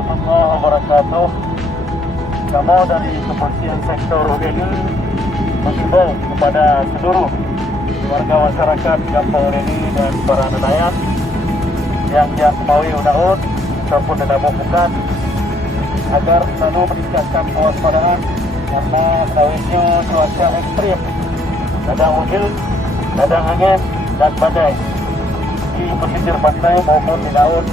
warahmatullahi wabarakatuh. Kami dari Kepolisian Sektor Ureni menghimbau kepada seluruh warga masyarakat Kampung Ureni dan para nelayan yang maui unaun ataupun nenabung bukan agar selalu meningkatkan kewaspadaan karena sawitnya cuaca ekstrim, kadang hujan, kadang angin dan badai di pesisir pantai maupun di laut.